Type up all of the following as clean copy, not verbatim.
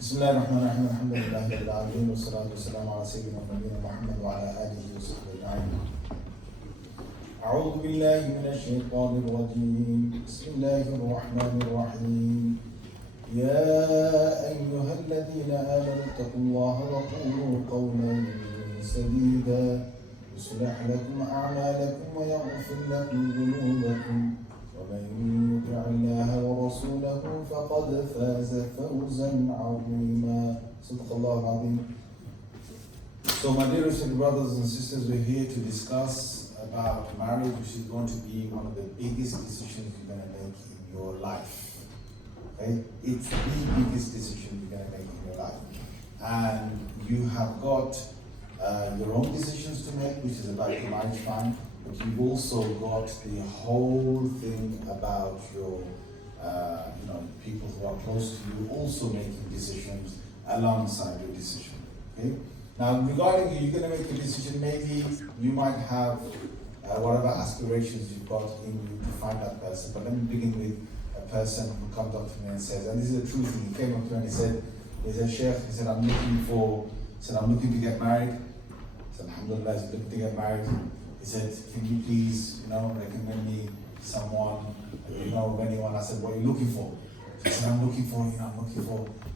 بسم الله الرحمن الرحيم الحمد لله رب العالمين والصلاة والسلام على سيدنا ونبينا محمد وعلى آله وصحبه أجمعين. أعوذ بالله من الشيطان الرجيم. بسم الله الرحمن الرحيم. يا أيها الذين آمنوا اتقوا الله وقولوا قولا سديدا يصلح لكم أعمالكم ويغفر لكم ذنوبكم ومن يطع الله ورسوله فقد فاز فوزا عظيما. صدق الله العظيم. So my dear brothers and sisters, we're here to discuss about marriage, which is going to be one of the biggest decisions you're going to make in your life. Okay? It's the biggest decision you're going to make in your life. And you have got your own decisions to make, which is about your marriage fine, but you've also got the whole thing about your, people who are close to you also making decisions alongside your decision. Okay? Now, regarding you, you're going to make a decision. Maybe you might have whatever aspirations you've got in you to find that person. But let me begin with a person who comes up to me and says, and this is the truth. He came up to me and he said, Shaykh, he said, I'm looking to get married. I said, Alhamdulillah, he's looking to get married. He said, can you please, recommend me someone, of anyone? I said, what are you looking for? He said, I'm looking for.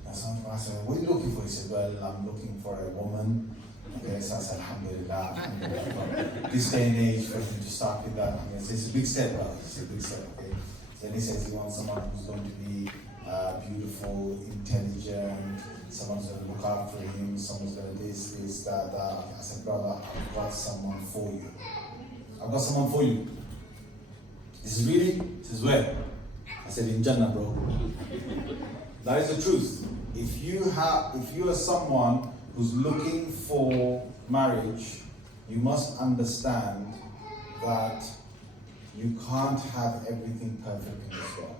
I said, what are you looking for? He said, well, I'm looking for a woman. Okay, so I said, Alhamdulillah. This day and age, for him to start with that, it's a big step, brother. It's a big step, okay? Then he says he wants someone who's going to be beautiful, intelligent, someone's going to look after him, someone's going to do this, that. I said, brother, I've got someone for you. I've got someone for you. This is really? This is where? I said, in Jannah, bro. That is the truth. If you are someone who's looking for marriage, you must understand that you can't have everything perfect in this world.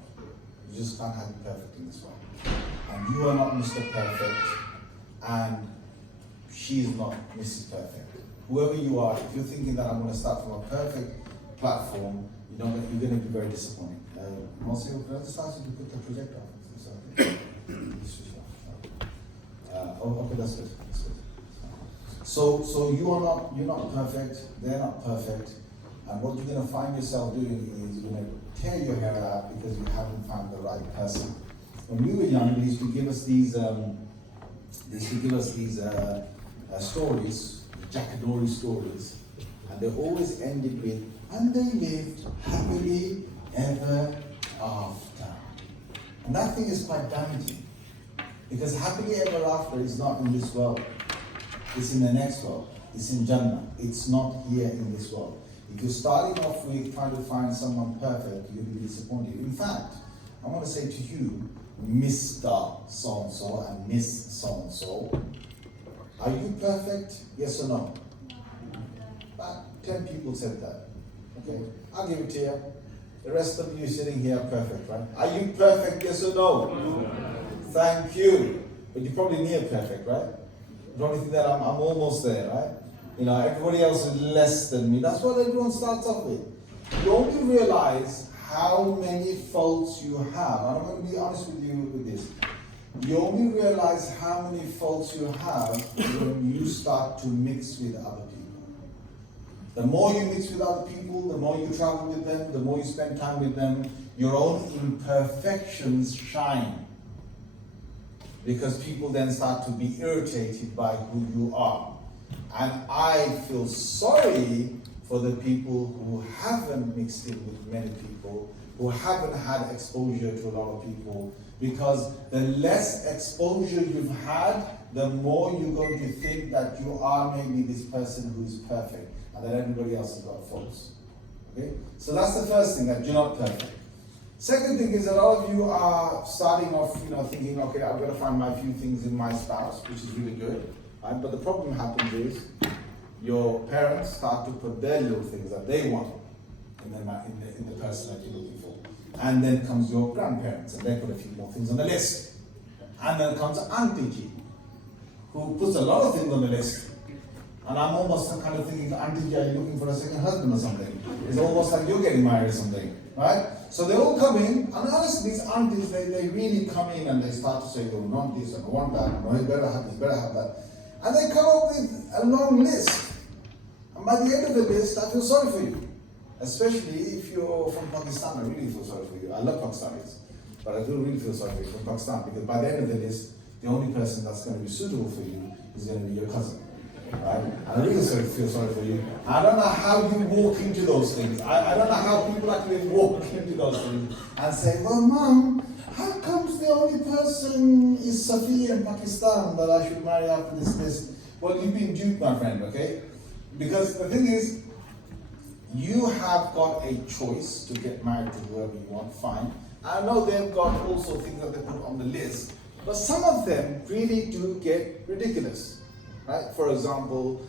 You just can't have it perfect in this world. And you are not Mr. Perfect, and she is not Mrs. Perfect. Whoever you are, if you're thinking that I'm going to start from a perfect platform, you're going to be very disappointed. Also, can I just ask you to put the projector on? Okay, that's good. So you're not perfect, they're not perfect, and what you're going to find yourself doing is you're going to tear your hair out because you haven't found the right person. When we were young, they used to give us these stories, Jackadori stories, and they always ended with, and they lived happily ever after. And that thing is quite damaging, because happily ever after is not in this world. It's in the next world. It's in Jannah. It's not here in this world. If you're starting off with trying to find someone perfect, you'll be disappointed. In fact, I want to say to you, Mr. So-and-so and Miss So-and-so, are you perfect? Yes or no? About 10 people said that. Okay, I'll give it to you. The rest of you sitting here are perfect, right? Are you perfect? Yes or no? Thank you. But you're probably near perfect, right? You probably think that I'm almost there, right? Everybody else is less than me. That's what everyone starts off with. You only realize how many faults you have. And I'm going to be honest with you with this. You only realize how many faults you have when you start to mix with other people. The more you mix with other people, the more you travel with them, the more you spend time with them, your own imperfections shine. Because people then start to be irritated by who you are. And I feel sorry for the people who haven't mixed in with many people, who haven't had exposure to a lot of people, because the less exposure you've had, the more you're going to think that you are maybe this person who is perfect, and that everybody else has got faults. Okay? So that's the first thing, that you're not perfect. Second thing is, a lot of you are starting off, thinking, okay, I'm going to find my few things in my spouse, which is really good. Right? But the problem happens is, your parents start to put their little things that they want in the person that you're looking for. And then comes your grandparents, and they put a few more things on the list. And then comes Auntie G, who puts a lot of things on the list. And I'm almost kind of thinking, Auntie G, are you looking for a second husband or something? It's almost like you're getting married or something, right? So they all come in, and honestly, these aunties, they really come in and they start to say, they want this and want that, and you better have this, better have that. And they come up with a long list. And by the end of the list, I feel sorry for you. Especially if you're from Pakistan, I really feel sorry for you. I love Pakistanis, but I do really feel sorry for you from Pakistan, because by the end of the list, the only person that's going to be suitable for you is going to be your cousin. Right? And I really feel sorry for you. I don't know how you walk into those things. I don't know how people actually walk into those things and say, well, Mom, how comes the only person is Safi in Pakistan that I should marry after this list? Well, you've been duped, my friend, okay? Because the thing is, you have got a choice to get married to whoever you want, fine. I know they've got also things that they put on the list, but some of them really do get ridiculous. Right? For example,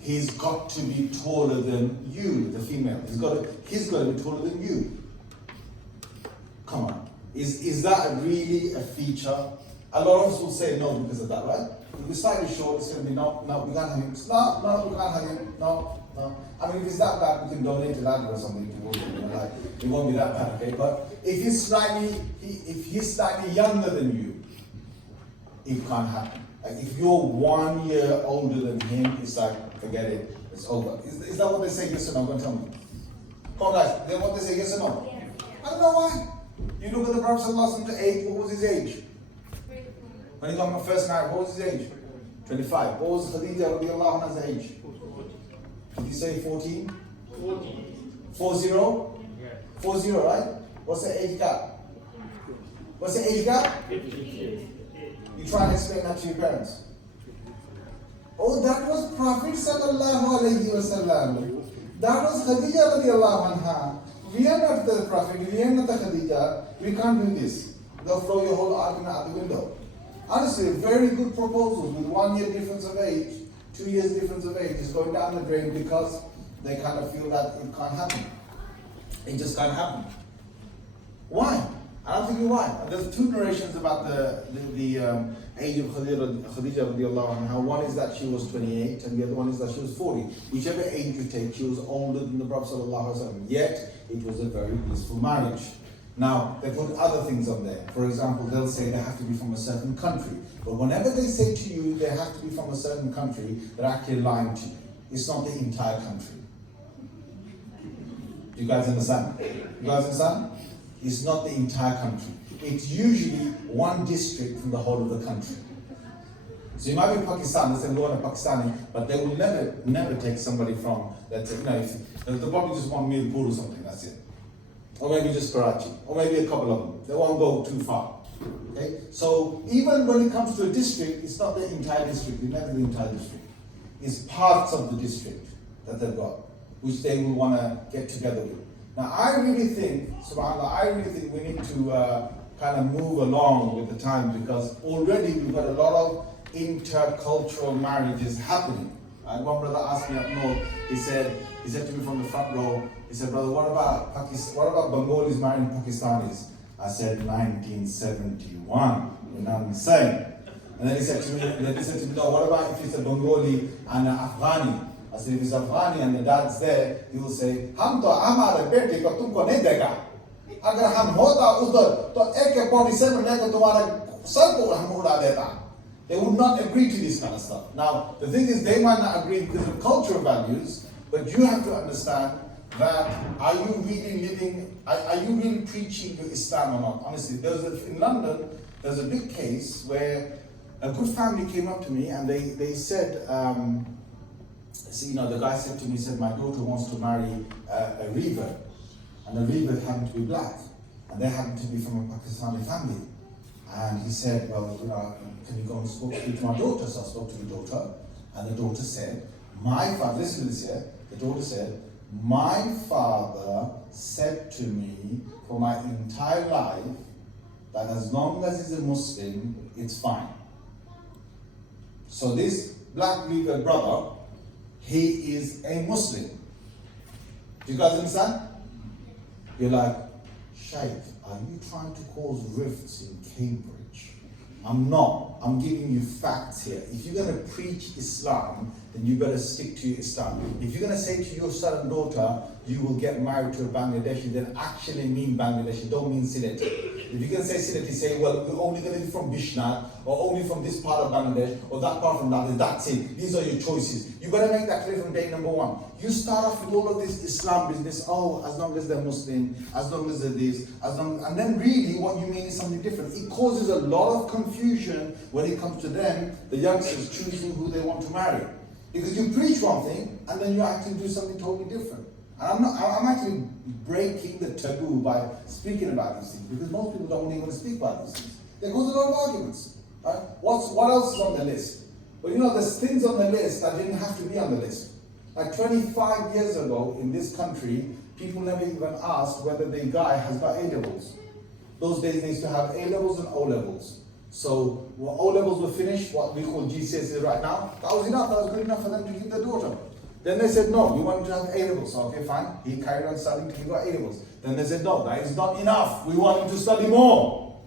he's got to be taller than you, the female. He's got to be taller than you. Come on. Is that really a feature? A lot of us will say no because of that, right? If you're slightly short, it's going to be no, we can't have him. No, we can't have him. No. I mean, if it's that bad, we can donate to that or something. It won't be that bad, okay? But if he's slightly younger than you, it can't happen. Like if you're 1 year older than him, it's like, forget it, it's over. Is that what they say, yes or no? Go and tell me. Come on guys, they what they say, yes or no? Yes. I don't know why. You look at the Prophet ﷺ's age, what was his age? When he got first married, what was his age? 25. What was Khadija radiallahu anha's age? Did you say 14? 40? 40, right? What's the age gap? What's the age gap? 50. You try and explain that to your parents. Oh, that was Prophet sallallahu alayhi wasallam. That was Khadija radiallahu anha. We are not the Prophet, we are not the Khadija. We can't do this. They'll throw your whole argument out the window. Honestly, very good proposals with 1 year difference of age, 2 years difference of age is going down the drain because they kind of feel that it can't happen. It just can't happen. Why? I don't think you're right. There's two narrations about the age of Khadija radiallahu anha. One is that she was 28 and the other one is that she was 40. Whichever age you take, she was older than the Prophet sallallahu alaihi wasallam. Yet, it was a very blissful marriage. Now, they put other things on there. For example, they'll say they have to be from a certain country. But whenever they say to you they have to be from a certain country, they're actually lying to you. It's not the entire country. Do you guys understand? You guys understand? It's not the entire country. It's usually one district from the whole of the country. So you might be Pakistan, they say we want a Pakistani, but they will never take somebody from, let's say, they'll probably just want Mirpur or something, that's it. Or maybe just Karachi, or maybe a couple of them. They won't go too far. Okay? So even when it comes to a district, it's not the entire district, it's never the entire district. It's parts of the district that they've got, which they will want to get together with. Now I really think, subhanAllah, we need to kind of move along with the time, because already we've got a lot of intercultural marriages happening. One brother asked me up north, he said to me from the front row, he said, brother, what about Bengalis marrying Pakistanis? I said, 1971, you know what I'm saying? And then he said to me, no, what about if it's a Bengali and an Afghani? I said, if it's Afghani and the dad's there, he will say, Hum to hamare bete ko tumko nahi dega. Agar hum hota udhar, to AK-47 leko tumhare sar ko hum uda deta. They would not agree to this kind of stuff. Now, the thing is, they might not agree because of cultural values, but you have to understand that are you really preaching your Islam or not? Honestly, in London, there's a big case where a good family came up to me and they said, the guy said to me, my daughter wants to marry a revert, and the revert happened to be black, and they happened to be from a Pakistani family. And he said, well, can you go and speak to my daughter? So I spoke to the daughter, and the daughter said, my father, listen to this here, the daughter said, my father said to me for my entire life that as long as he's a Muslim, it's fine. So this black revert brother, he is a Muslim. Do you guys understand? You're like, Shaykh, are you trying to cause rifts in Cambridge? I'm not. I'm giving you facts here. If you're going to preach Islam, then you better stick to Islam. If you're going to say to your son and daughter, you will get married to a Bangladeshi, then actually mean Bangladeshi, don't mean Sylhet. If you're going to say Sylhet, say, well, we're only going to be from Bishnat, or only from this part of Bangladesh, or that part from Bangladesh, that's it. These are your choices. You better make that clear from day number one. You start off with all of this Islam business, oh, as long as they're Muslim, as long as they're this, and then really what you mean is something different. It causes a lot of confusion when it comes to them, the youngsters, choosing who they want to marry. Because you preach one thing, and then you actually do something totally different. And I'm actually breaking the taboo by speaking about these things, because most people don't even want to speak about these things. They cause a lot of arguments. Right? What else is on the list? Well, there's things on the list that didn't have to be on the list. Like 25 years ago in this country, people never even asked whether the guy has got A-levels. Those days they used to have A-levels and O-levels. So when O-levels were finished, what we call GCSE right now, that was enough, that was good enough for them to give their daughter. Then they said, no, we want him to have A-levels. So, okay, fine. He carried on studying until he got A-levels. Then they said, no, that is not enough. We want him to study more.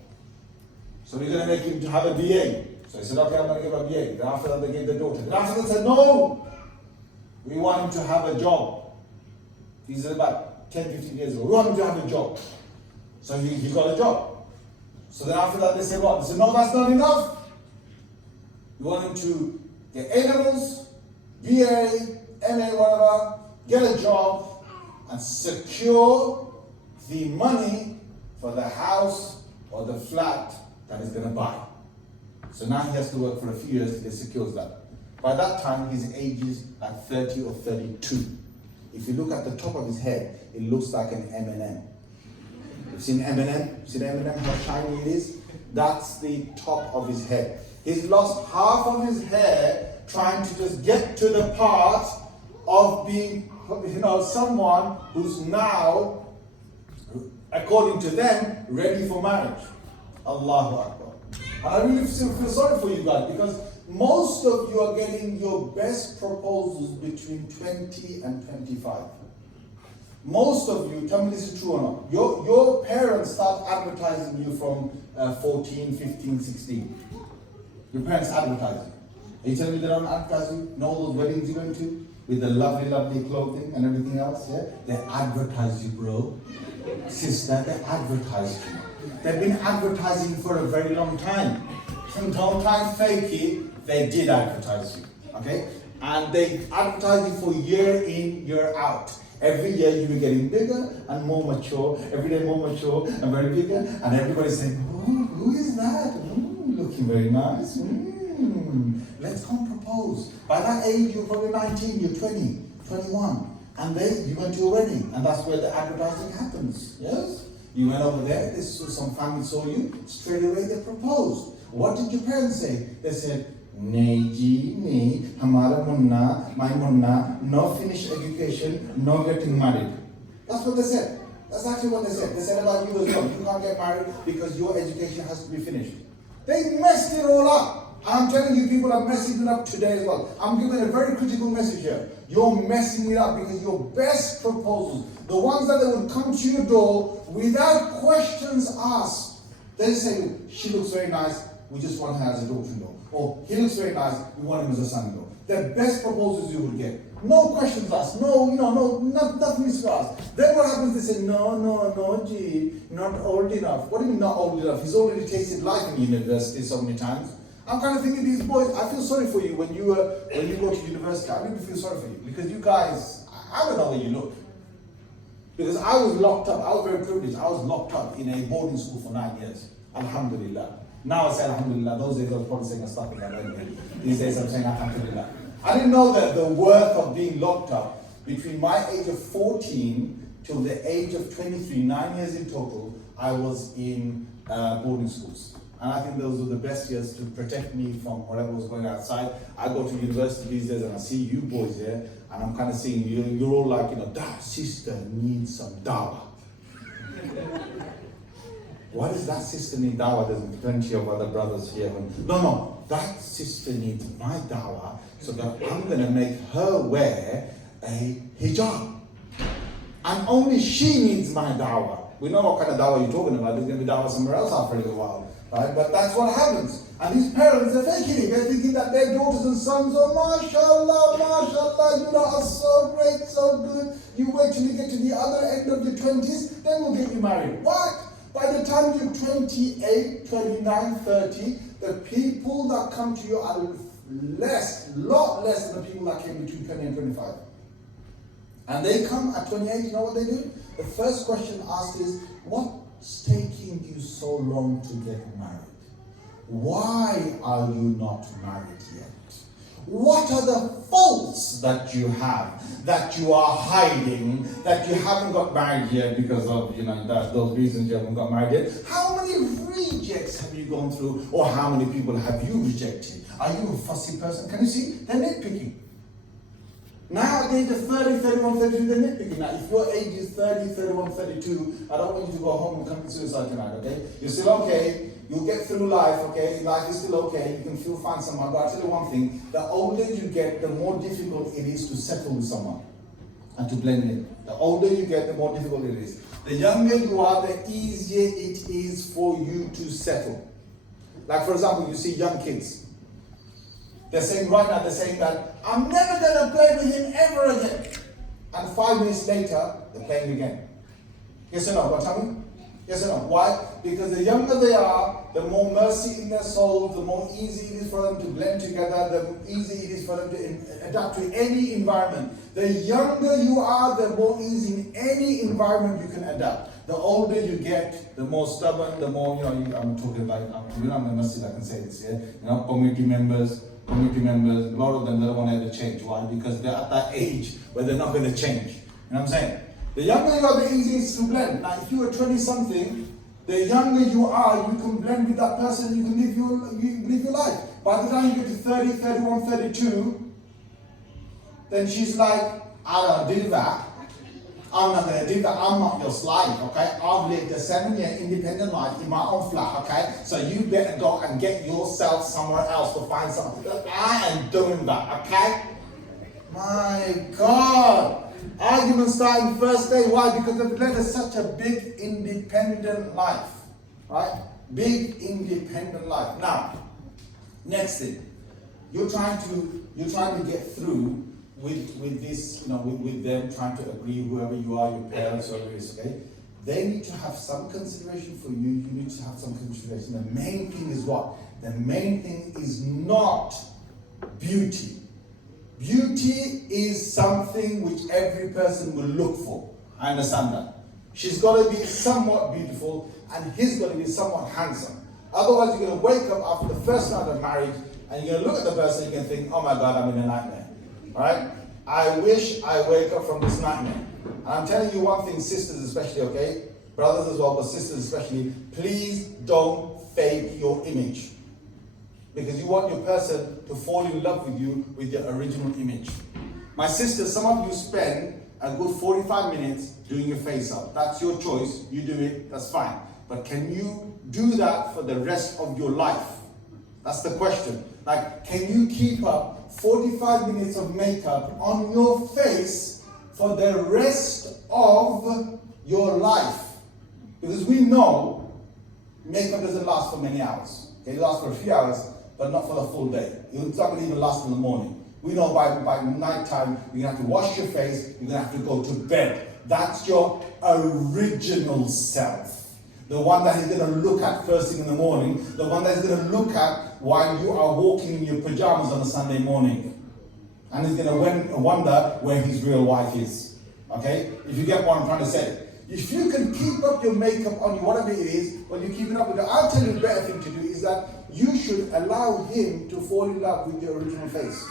So we're going to make him to have a BA. So he said, okay, I'm going to give a BA. Then after that, they gave the daughter. Then after that, they said, no, we want him to have a job. These are about 10, 15 years ago. We want him to have a job. So he got a job. So then after that, they said, what? They said, no, that's not enough. We want him to get A-levels, BA, MA, whatever, get a job, and secure the money for the house or the flat that he's going to buy. So now he has to work for a few years till he secures that. By that time, his age is at 30 or 32. If you look at the top of his head, it looks like an M&M. You've seen M&M? Seen M&M, how shiny it is? That's the top of his head. He's lost half of his hair trying to just get to the part of being, someone who's now, according to them, ready for marriage. Allahu Akbar. And I really feel sorry for you guys, because most of you are getting your best proposals between 20 and 25. Most of you, tell me this is true or not, your parents start advertising you from 14, 15, 16. Your parents advertise you. Are you telling me they don't advertise you? You know all those weddings you went to? With the lovely, lovely clothing and everything else, yeah? They advertise you, bro. Sister, they advertise you. They've been advertising for a very long time. Don't try and fake it, they did advertise you, okay? And they advertise you for year in, year out. Every year you were getting bigger and more mature, every day more mature and very bigger, and everybody's saying, oh, who is that? Looking very nice. Let's come propose. By that age, you're probably 19, you're 20, 21. And then you went to a wedding, and that's where the advertising happens, yes? You went over there, some family saw you, straight away they proposed. What did your parents say? They said, "Nahi ji, nahi, hamara munna, my munna, no finished education, no getting married." That's what they said. That's actually what they said. They said about you as well. You can't get married because your education has to be finished. They messed it all up. I'm telling you, people are messing it up today as well. I'm giving a very critical message here. You're messing it up because your best proposals, the ones that they would come to your door without questions asked, they say, she looks very nice, we just want her as a daughter-in-law. Or he looks very nice, we want him as a son-in-law. The best proposals you would get. No questions asked, nothing is asked. Then what happens, they say, no, gee, not old enough. What do you mean not old enough? He's already tasted life in university so many times. I'm kind of thinking these boys, I feel sorry for you when you go to university. I really feel sorry for you because you guys, I don't know where you look. Because I was locked up, I was very privileged. I was locked up in a boarding school for 9 years. Alhamdulillah. Now I say Alhamdulillah. Those days I was probably saying Astaghfirullah. These days I'm saying Alhamdulillah. I didn't know that the worth of being locked up between my age of 14 till the age of 23, 9 years in total, I was in boarding schools. And I think those were the best years to protect me from whatever was going outside. I go to university these days and I see you boys here, and I'm kind of seeing you, you're all like, that sister needs some dawah. Why does that sister need dawah? There's plenty of other brothers here. No, that sister needs my dawah so that I'm going to make her wear a hijab. And only she needs my dawah. We know what kind of dawah you're talking about. There's going to be dawah somewhere else after a little while. Right? But that's what happens. And these parents are faking it. They're thinking that their daughters and sons, oh, mashallah, mashallah, you know, are so great, so good. You wait till you get to the other end of your 20s, then we'll get you married. What? By the time you're 28, 29, 30, the people that come to you are lot less than the people that came between 20 and 25. And they come at 28, you know what they do? The first question asked is, what's taking you so long to get married? Why are you not married yet? What are the faults that you have, that you are hiding, that you haven't got married yet because of, those reasons you haven't got married yet? How many rejects have you gone through, or how many people have you rejected? Are you a fussy person? Can you see? They're nitpicking. Nowadays, the 30, 31, 32, they're nitpicking. Now, if your age is 30, 31, 32, I don't want you to go home and commit suicide tonight, okay? You're still okay. You'll get through life, okay? Life is still okay. You can still find someone. But I'll tell you one thing. The older you get, the more difficult it is to settle with someone and to blend in. The older you get, the more difficult it is. The younger you are, the easier it is for you to settle. Like, for example, you see young kids. They're saying right now, that I'm never going to play with him ever again. And 5 minutes later, they're playing again. Yes or no? What, tell me? Yes or no? Why? Because the younger they are, the more mercy in their soul, the more easy it is for them to blend together, the easy it is for them to adapt to any environment. The younger you are, the more easy in any environment you can adapt. The older you get, the more stubborn, the more, I'm talking about, I'm a masjid, I can say this, yeah? Community members, a lot of them, they don't want to ever change. Why? Because they're at that age where they're not going to change. You know what I'm saying? The younger you are, the easier it is to blend. Now, if you are 20-something, the younger you are, you can blend with that person, you can live your life. By the time you get to 30, 31, 32, then she's like, I don't do that. I'm not going to do that. I'm not your slave, okay? I've lived a 7-year independent life in my own flat, okay? So you better go and get yourself somewhere else to find something. I am doing that, okay? My God. Argument starting first day. Why? Because they've led us such a big independent life, right? Big independent life. Now, next thing. You're trying to get through with this, with them trying to agree, whoever you are, your parents, whoever it is, okay? They need to have some consideration for you. You need to have some consideration. The main thing is what? The main thing is not beauty. Beauty is something which every person will look for. I understand that. She's got to be somewhat beautiful and he's got to be somewhat handsome. Otherwise, you're going to wake up after the first night of marriage and you're going to look at the person and you're going to think, oh my God, I'm in a nightmare. Right? I wish I wake up from this nightmare. And I'm telling you one thing, sisters especially, okay? Brothers as well, but sisters especially, please don't fake your image. Because you want your person to fall in love with you with your original image. My sisters, some of you spend a good 45 minutes doing your face up. That's your choice. You do it, that's fine. But can you do that for the rest of your life? That's the question. Like, can you keep up 45 minutes of makeup on your face for the rest of your life? Because we know makeup doesn't last for many hours. Okay, it lasts for a few hours, but not for the full day. It's not going to even last in the morning. We know by night time, you're going to have to wash your face, you're going to have to go to bed. That's your original self. The one that he's going to look at first thing in the morning, the one that he's going to look at while you are walking in your pajamas on a Sunday morning. And he's going to wonder where his real wife is. Okay? If you get what I'm trying to say. If you can keep up your makeup on you, whatever it is, well, you keep it up with it. I'll tell you the better thing to do is that you should allow him to fall in love with your original face.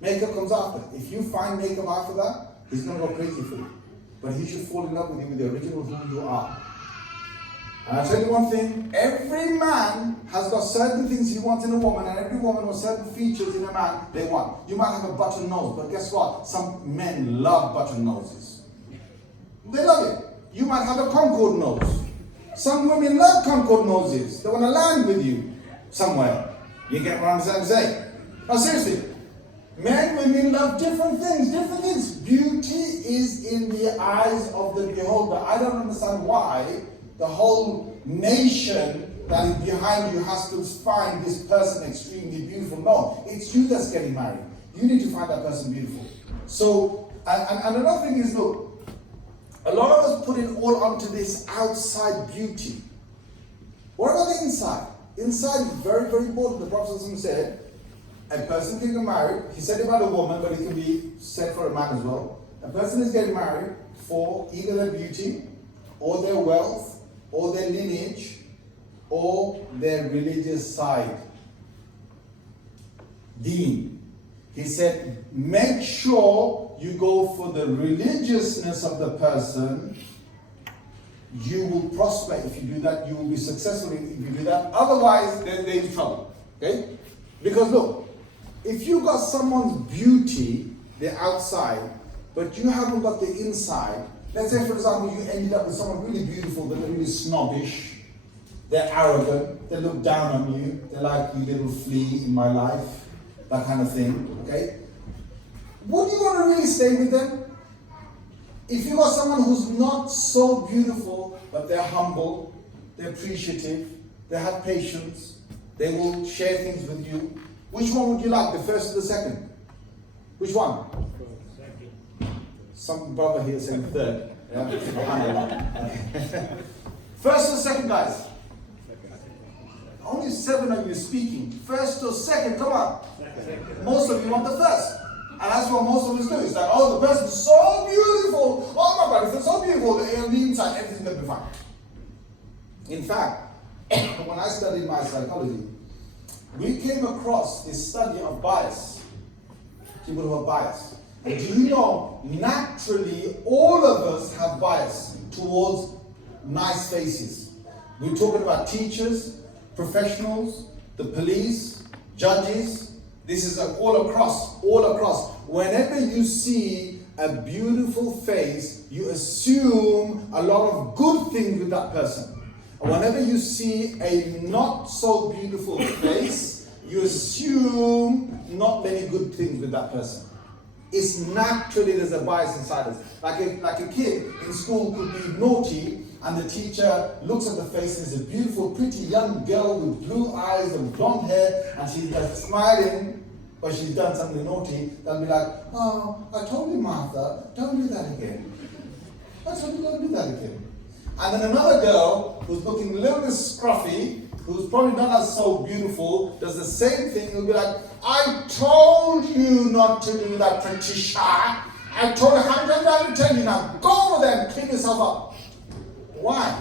Makeup comes after. If you find makeup after that, he's going to go crazy for you. But he should fall in love with you with the original who you are. And I'll tell you one thing, every man has got certain things he wants in a woman, and every woman has certain features in a man they want. You might have a button nose, but guess what? Some men love button noses. They love it. You might have a Concord nose. Some women love Concord noses. They want to land with you somewhere. You get what I'm saying? No, seriously. Men, women love different things, different things. Beauty is in the eyes of the beholder. I don't understand why the whole nation that is behind you has to find this person extremely beautiful. No, it's you that's getting married. You need to find that person beautiful. So, and another thing is, look, a lot of us put it all onto this outside beauty. What about the inside? Inside is very, very important. The Prophet said, a person can get married. He said about a woman, but it can be said for a man as well. A person is getting married for either their beauty, or their wealth, or their lineage, or their religious side. Deen. He said, make sure you go for the religiousness of the person. You will prosper if you do that. You will be successful if you do that. Otherwise, then there is trouble. Okay? Because look, if you got someone's beauty, the outside, but you haven't got the inside. Let's say, for example, you ended up with someone really beautiful, but they're really snobbish. They're arrogant. They look down on you. They're like, you little flea in my life. That kind of thing. Okay? Would you want to really stay with them? If you got someone who's not so beautiful, but they're humble, they're appreciative, they have patience, they will share things with you, which one would you like, the first or the second? Which one? Second. Some brother here saying third. Yeah? First or second, guys? Only 7 of you speaking. First or second, come on. Second. Most of you want the first. And that's what most of us do. It's like, oh, the person's so beautiful. Oh my God, if they're so beautiful, on the inside, everything's going to be fine. In fact, when I studied my psychology, we came across this study of bias. People who are biased. And do you know, naturally, all of us have bias towards nice faces. We're talking about teachers, professionals, the police, judges. This is all across. Whenever you see a beautiful face, you assume a lot of good things with that person. And whenever you see a not so beautiful face, you assume not many good things with that person. It's naturally, there's a bias inside us. Like a kid in school could be naughty, and the teacher looks at the face and is a beautiful, pretty young girl with blue eyes and blonde hair, and she's just smiling, but she's done something naughty. They'll be like, oh, I told you, Martha, don't do that again. I told you don't do that again. And then another girl who's looking a little bit scruffy, who's probably not as so beautiful, does the same thing. He'll be like, I told you not to do that, Patricia. I told you, how many times I have to tell you now? Go over there and clean yourself up. Why?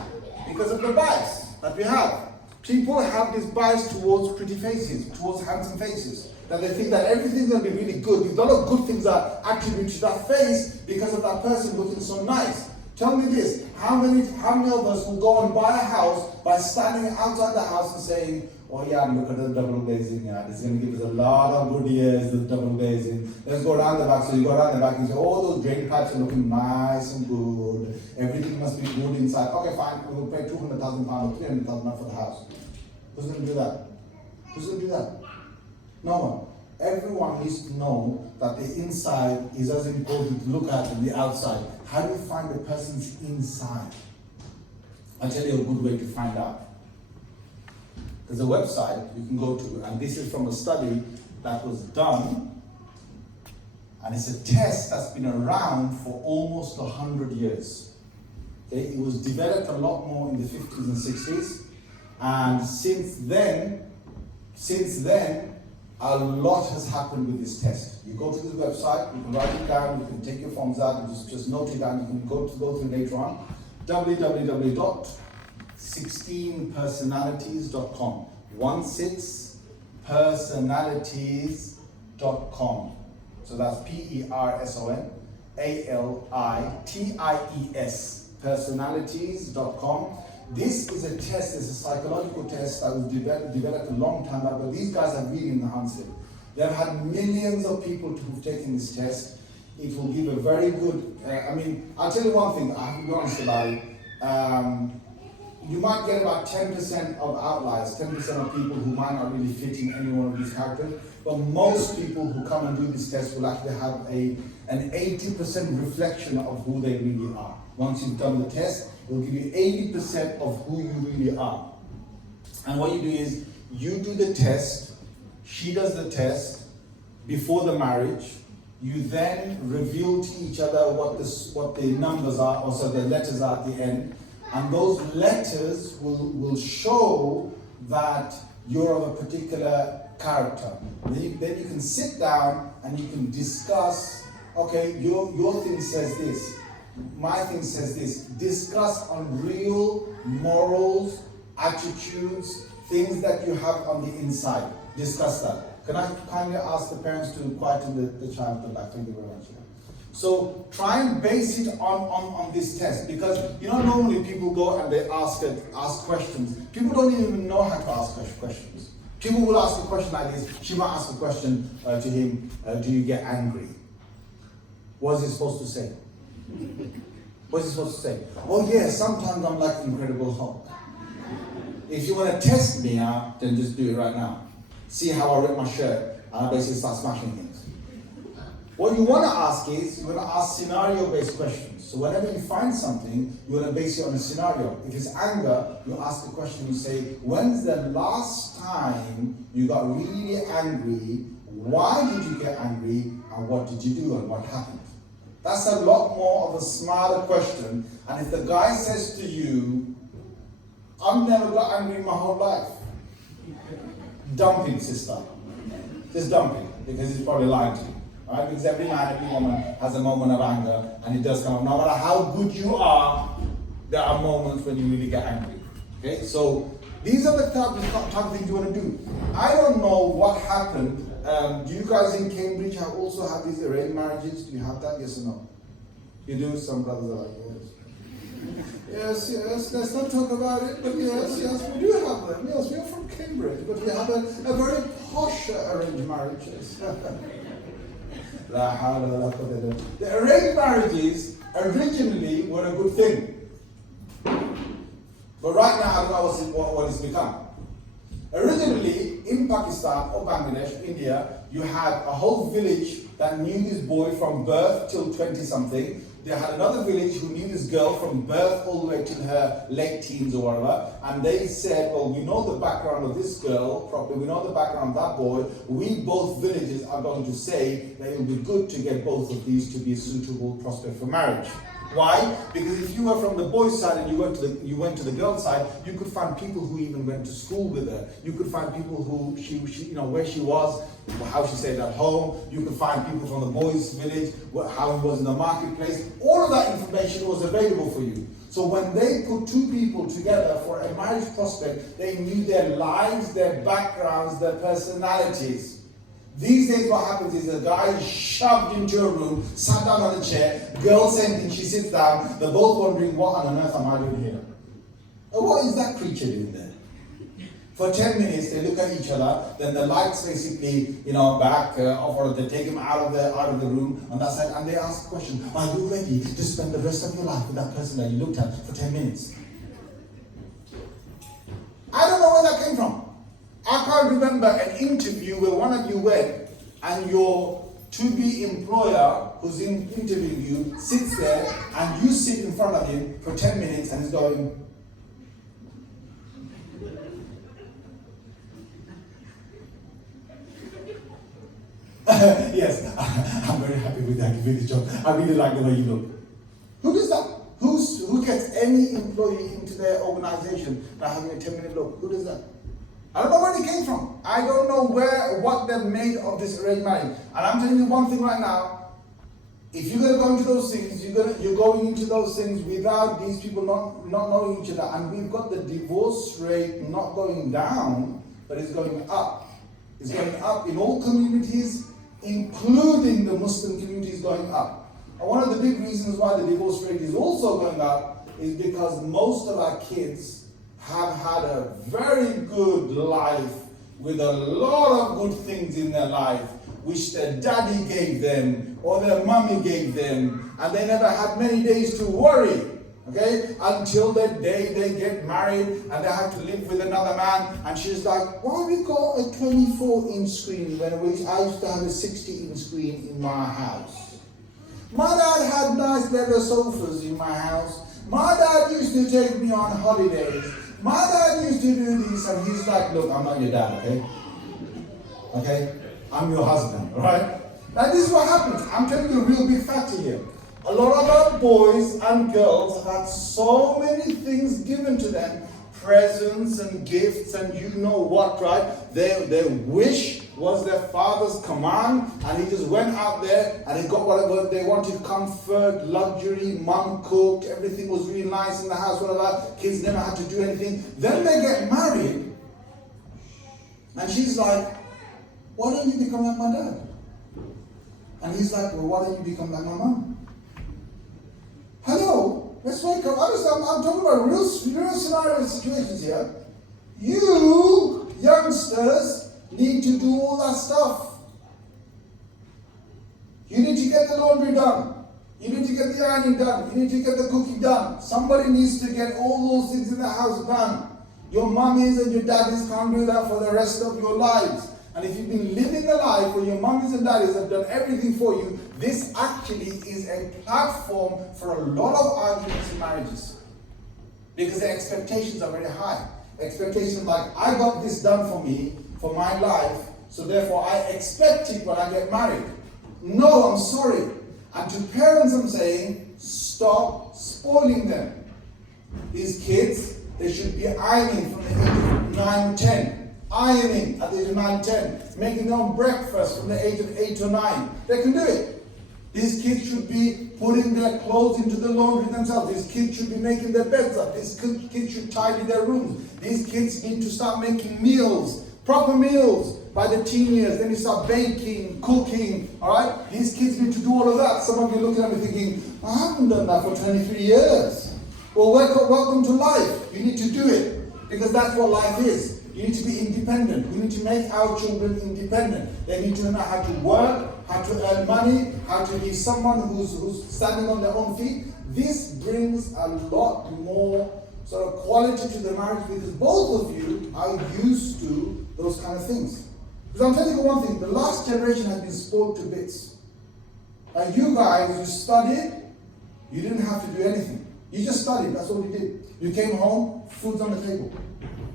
Because of the bias that we have. People have this bias towards pretty faces, towards handsome faces. That they think that everything's going to be really good. A lot of good things are attributed to that face because of that person looking so nice. Tell me this, how many of us will go and buy a house by standing outside the house and saying, oh yeah, look at the double glazing, yeah, this is going to give us a lot of good years, the double glazing. Let's go around the back. So you go around the back and say, oh, those drain pipes are looking nice and good. Everything must be good inside. Okay, fine, we'll pay £200,000 or £300,000 for the house. Who's going to do that? Who's going to do that? No one. Everyone needs to know that the inside is as important to look at as the outside. How do you find a person's inside? I'll tell you a good way to find out. There's a website you can go to, and this is from a study that was done, and it's a test that's been around for almost 100 years. Okay? It was developed a lot more in the 50s and 60s, and since then, a lot has happened with this test. You go to the website, you can write it down, you can take your phones out, and just note it down, you can go through later on. www.16personalities.com 16personalities.com. So that's PERSONALITIES, personalities.com. This is a test, it's a psychological test that was developed a long time ago, but these guys have really enhanced it. They've had millions of people who've taken this test. It will give a very good, I'll tell you one thing, I have to be honest about it. You might get about 10% of outliers, 10% of people who might not really fit in any one of these characters. But most people who come and do this test will actually have an 80% reflection of who they really are. Once you've done the test, it will give you 80% of who you really are. And what you do is, you do the test, she does the test before the marriage. You then reveal to each other what the numbers are, also the letters are at the end. And those letters will show that you're of a particular character. Then you can sit down and you can discuss, okay, your thing says this, my thing says this. Discuss on real morals, attitudes, things that you have on the inside. Discuss that. Can I kindly ask the parents to quieten the child at the back? Thank you very much. So try and base it on this test, because normally people go and they ask questions. People don't even know how to ask questions. People will ask a question like this. She might ask a question to him, do you get angry? What is he supposed to say? What is he supposed to say? Oh yeah, sometimes I'm like Incredible Hulk. If you want to test me out, then just do it right now. See how I rip my shirt and I basically start smashing things. What you want to ask is, you want to ask scenario-based questions. So whenever you find something, you want to base it on a scenario. If it's anger, you ask the question, you say, when's the last time you got really angry? Why did you get angry? And what did you do and what happened? That's a lot more of a smarter question. And if the guy says to you, I've never got angry in my whole life. Dumping, sister. Just dumping, because he's probably lying to you. Right? Because every man, every woman has a moment of anger, and it does come up. No matter how good you are, there are moments when you really get angry. Okay? So these are the type of things you want to do. I don't know what happened. Do you guys in Cambridge also have these arranged marriages? Do you have that? Yes or no? You do? Some brothers are like, yes. Yes, let's not talk about it, but yes, we do have them. Yes, we are from Cambridge, but we have a very posh arranged marriages. The arranged marriages originally were a good thing. But right now, I don't know what it's become. Originally, in Pakistan or Bangladesh, India, you had a whole village that knew this boy from birth till 20-something. They had another village who knew this girl from birth all the way to her late teens or whatever. And they said, well, we know the background of this girl properly, we know the background of that boy. We both villages are going to say that it would be good to get both of these to be a suitable prospect for marriage. Why? Because if you were from the boys' side and you went to the girls' side, you could find people who even went to school with her. You could find people who she where she was, how she stayed at home. You could find people from the boys' village, how it was in the marketplace. All of that information was available for you. So when they put two people together for a marriage prospect, they knew their lives, their backgrounds, their personalities. These days what happens is a guy is shoved into a room, sat down on a chair, girl same thing, she sits down, they're both wondering, what on earth am I doing here? What is that creature doing there? For 10 minutes they look at each other, then the lights basically, back off, or they take him out of the room on that side, and they ask the question, are you ready to spend the rest of your life with that person that you looked at for 10 minutes? I don't know where that came from. I can't remember an interview where one of you went and your to-be employer who's interviewing you sits there and you sit in front of him for 10 minutes and he's going, yes, I'm very happy with that, with the job. I really like the way you look. Who does that? Who gets any employee into their organization by having a 10-minute look? Who does that? I don't know where it came from. I don't know what they've made of this arranged marriage. And I'm telling you one thing right now. If you're going to go into those things, you're going into those things without these people not knowing each other. And we've got the divorce rate not going down, but it's going up. It's going up in all communities, including the Muslim communities going up. And one of the big reasons why the divorce rate is also going up is because most of our kids have had a very good life with a lot of good things in their life which their daddy gave them or their mommy gave them, and they never had many days to worry. Okay, until the day they get married and they have to live with another man. And she's like, why we got a 24-inch screen when I used to have a 60-inch screen in my house? My dad had nice leather sofas in my house. My dad used to take me on holidays. My dad used to do this. And he's like, look, I'm not your dad, okay? Okay? I'm your husband, alright? Now this is what happens. I'm telling you a real big factor here. A lot of our boys and girls have had so many things given to them, presents and gifts and you know what, right? Their wish was their father's command, and he just went out there and he got whatever they wanted, comfort, luxury, mom cooked, everything was really nice in the house, whatever. Kids never had to do anything. Then they get married, and she's like, why don't you become like my dad? And he's like, well, why don't you become like my mom? Hello, let's wake up. I'm talking about real scenario situations here. You youngsters need to do all that stuff. You need to get the laundry done. You need to get the ironing done. You need to get the cooking done. Somebody needs to get all those things in the house done. Your mummies and your daddies can't do that for the rest of your lives. And if you've been living a life where your mummies and daddies have done everything for you, this actually is a platform for a lot of arguments in marriages. Because the expectations are very high. Expectations like, I got this done for me, for my life, so therefore I expect it when I get married. No, I'm sorry. And to parents I'm saying, stop spoiling them. These kids, they should be ironing from the age of 9, 10. Ironing at the age of 9, 10, making their own breakfast from the age of 8 or 9. They can do it. These kids should be putting their clothes into the laundry themselves. These kids should be making their beds up. These kids should tidy their rooms. These kids need to start making meals, proper meals by the teen years. Then you start baking, cooking, all right? These kids need to do all of that. Some of you are looking at me thinking, I haven't done that for 23 years. Well, welcome to life. You need to do it because that's what life is. You need to be independent. We need to make our children independent. They need to know how to work, how to earn money, how to be someone who's standing on their own feet. This brings a lot more sort of quality to the marriage because both of you are used to those kind of things. Because I'm telling you one thing, the last generation has been spoiled to bits. And you guys, you studied, you didn't have to do anything. You just studied, that's all you did. You came home, food's on the table.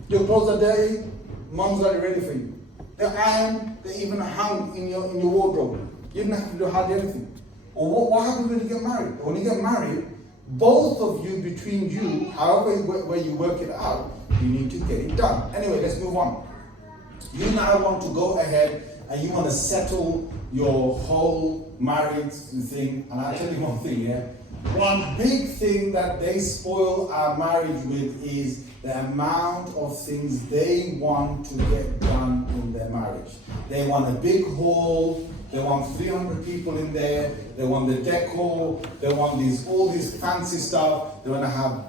Your clothes are dirty, mom's got it ready for you. They're ironed, they even hung in your wardrobe. You didn't have to do hardly anything. Or what happens when you get married? When you get married, both of you, between you, however where you work it out, you need to get it done. Anyway, let's move on. You now want to go ahead and you want to settle your whole marriage thing. And I'll tell you one thing, yeah? One big thing that they spoil our marriage with is the amount of things they want to get done in their marriage. They want a big hall, they want 300 people in there, they want the decor, they want all this fancy stuff, they want to have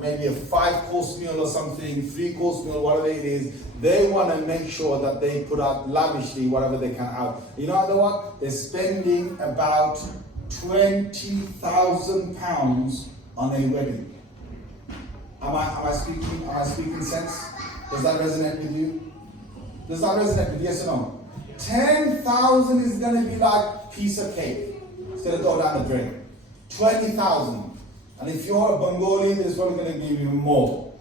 maybe a 5-course meal or something, 3-course meal, whatever it is. They want to make sure that they put out lavishly whatever they can out. You know what? They're spending about £20,000 on a wedding. Am I speaking sense? Does that resonate with you? Does that resonate with you? Yes or no? 10,000 is going to be like piece of cake. It's going to go down the drain. 20,000. And if you're a Bengali, it's probably going to give you more.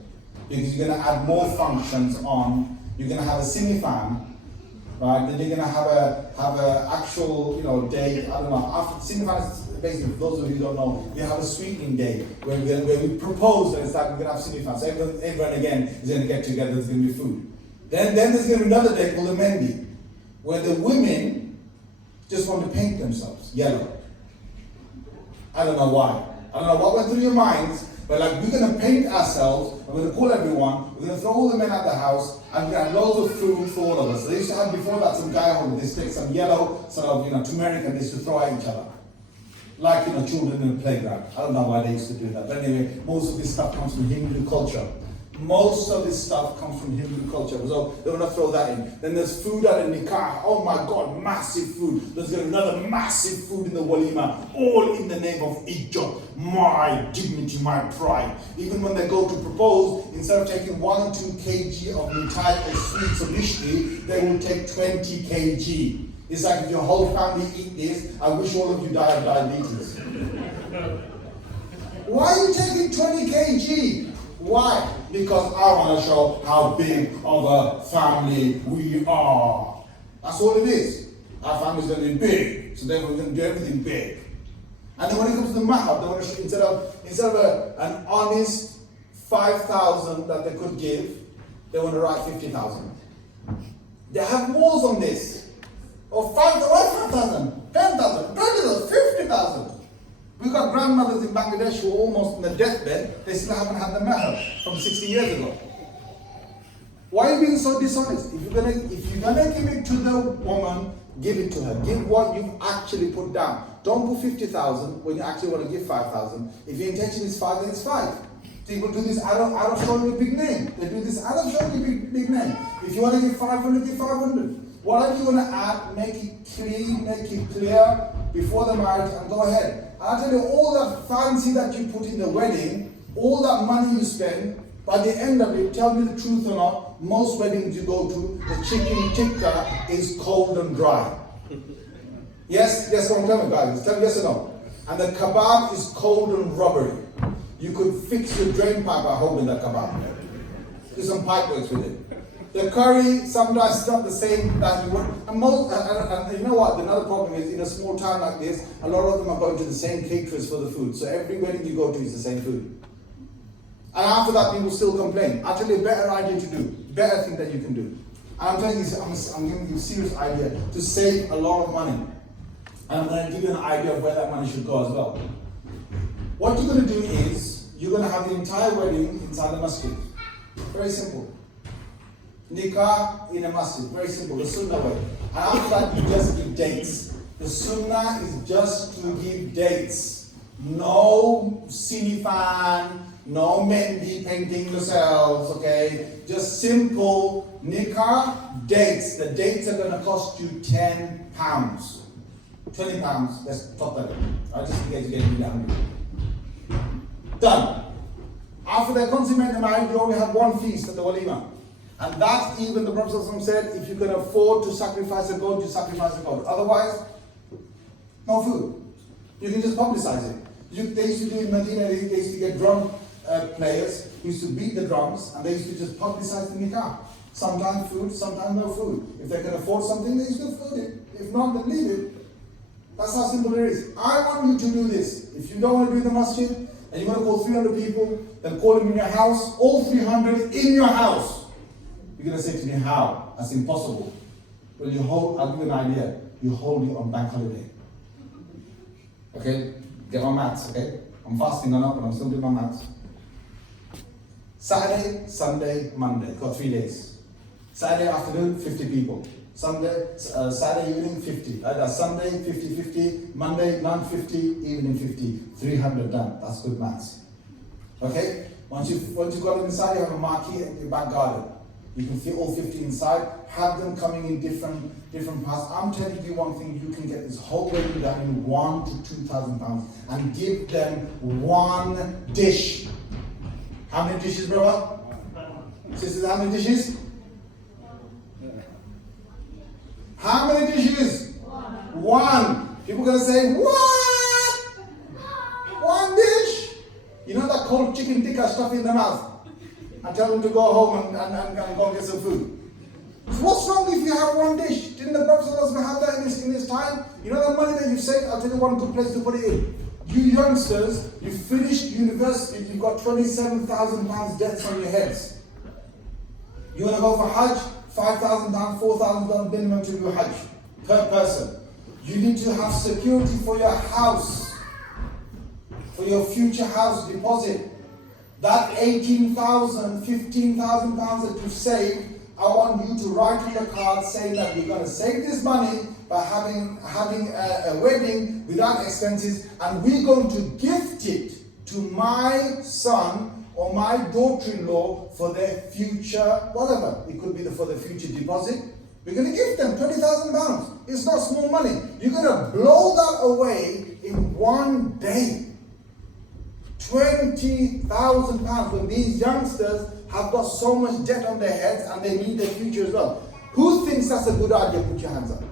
Because you're going to add more functions on. You're going to have a cinefan. Right? Then you're going to have a actual, day. I don't know. After cinefan is basically, for those of you who don't know, we have a sweetening day where we propose and it's like we're going to have cinefan. So everyone again is going to get together. There's going to be food. Then there's going to be another day called the Mendi, where the women just want to paint themselves yellow. I don't know why. I don't know what went through your minds, but like we're going to paint ourselves, we're going to call everyone, we're going to throw all the men out the house, and we're going to have loads of food for all of us. So they used to have before that some guy on this take some yellow sort of turmeric and they used to throw at each other. Like children in the playground. I don't know why they used to do that. But anyway, most of this stuff comes from Hindu culture. Most of this stuff comes from Hindu culture, so they want to throw that in. Then there's food at a nikah. Oh my God, massive food. There's going to be another massive food in the walima, all in the name of izzat, my dignity, my pride. Even when they go to propose, instead of taking 1 or 2 kg of mithai or sweets or mishti, they will take 20 kg. It's like if your whole family eat this, I wish all of you die of diabetes. Why are you taking 20 kg? Why? Because I want to show how big of a family we are. That's all it is. Our family's going to be big, so therefore we're going to do everything big. And then when it comes to the mahab, they want to show, instead of an honest 5,000 that they could give, they want to write 50,000. They have wars on this. Or 5,000, 10,000, 20,000, 50,000. We've got grandmothers in Bangladesh who are almost on their deathbed, they still haven't had the mahar from 60 years ago. Why are you being so dishonest? If you're gonna give it to the woman, give it to her. Give what you've actually put down. Don't put 50,000 when you actually want to give 5,000. If your intention is 5, then it's 5. People do this out of showing you a big name. They do this out of showing you a big name. If you want to give 500, give 500. Whatever you want to add, make it clean, make it clear before the marriage, and go ahead. And I'll tell you, all that fancy that you put in the wedding, all that money you spend, by the end of it, tell me the truth or not, most weddings you go to, the chicken tikka is cold and dry. Yes, what I'm telling you guys. Tell me yes or no. And the kebab is cold and rubbery. You could fix your drain pipe by holding the kebab. Do some pipe works with it. The curry sometimes is not the same that you would. And you know what? Another problem is in a small town like this, a lot of them are going to the same caterers for the food. So every wedding you go to is the same food. And after that, people still complain. I'll tell you a better idea to do, better thing that you can do. And I'm telling you, I'm giving you a serious idea to save a lot of money. And I'm going to give you an idea of where that money should go as well. What you're going to do is, you're going to have the entire wedding inside the masjid. Very simple. Nikah in a masjid, very simple, the sunnah way. And after that, you just give dates. The sunnah is just to give dates. No sinifan, no mendi painting yourselves, okay? Just simple nikah dates. The dates are going to cost you £10. £20, let's top that. Right, just in case you get really hungry. Done. After they consummate the marriage, you only have one feast at the walima. And that, even the Prophet said, if you can afford to sacrifice a goat, you sacrifice a goat. Otherwise, no food. You can just publicize it. They used to do in Medina, they used to get drum players who used to beat the drums, and they used to just publicize the nikah. Sometimes food, sometimes no food. If they can afford something, they used to food it. If not, then leave it. That's how simple it is. I want you to do this. If you don't want to do the masjid, and you want to call 300 people, then call them in your house, all 300 in your house. You're going to say to me, how? That's impossible. Well, I'll give you an idea. You hold it on bank holiday. Okay? Get my maths, okay? I'm fasting on up, but I'm still doing my maths. Saturday, Sunday, Monday. Got 3 days. Saturday afternoon, 50 people. Saturday evening, 50. That's Sunday, 50-50. Monday, 9:50. Evening, 50. 300 done. That's good maths. Okay? Once you've got them inside, you have a marquee in your back garden. You can fit all 50 inside. Have them coming in different parts. I'm telling you one thing, you can get this whole wedding done in £1,000 to £2,000 and give them one dish. How many dishes, brother? Sisters, how many dishes? How many dishes? One. People are going to say, what? One dish? You know that cold chicken tikka stuff in their mouth? And tell them to go home and go and get some food. So what's wrong if you have one dish? Didn't the Prophet have that in his time? You know the money that you've saved? I'll tell you one good place to put it in. You youngsters, you finished university, you've got £27,000 debts on your heads. You want to go for Hajj? £5,000, £4,000 minimum to do Hajj per person. You need to have security for your house, for your future house deposit. That £18,000, £15,000 that you've saved, I want you to write on the card saying that we're going to save this money by having a wedding without expenses, and we're going to gift it to my son or my daughter-in-law for their future, whatever. It could be for the future deposit. We're going to give them £20,000. It's not small money. You're going to blow that away in one day. £20,000 when these youngsters have got so much debt on their heads and they need their future as well. Who thinks that's a good idea? Put your hands up.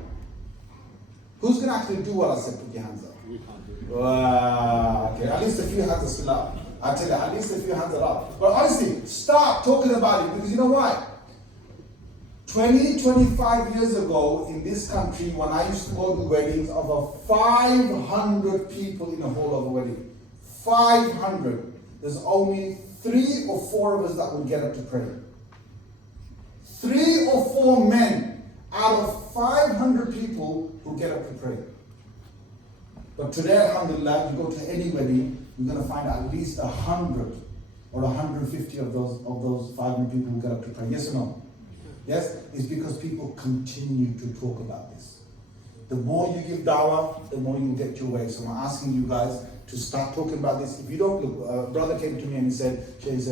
Who's going to actually do what I said? Put your hands up. We can't do it. Wow, okay, at least a few hands are still up. I tell you, at least a few hands are up. But honestly, start talking about it, because you know why? 25 years ago in this country, when I used to go to weddings, over 500 people in a hall of a wedding. 500. There's only 3 or 4 of us that would get up to pray. 3 or 4 men out of 500 people who get up to pray. But today, alhamdulillah, you go to any wedding, you're going to find at least 100 or 150 of those 500 people who get up to pray. Yes or no? Yes? It's because people continue to talk about this. The more you give dawah, the more you get your way. So I'm asking you guys to start talking about this. If you don't, look, a brother came to me and he said,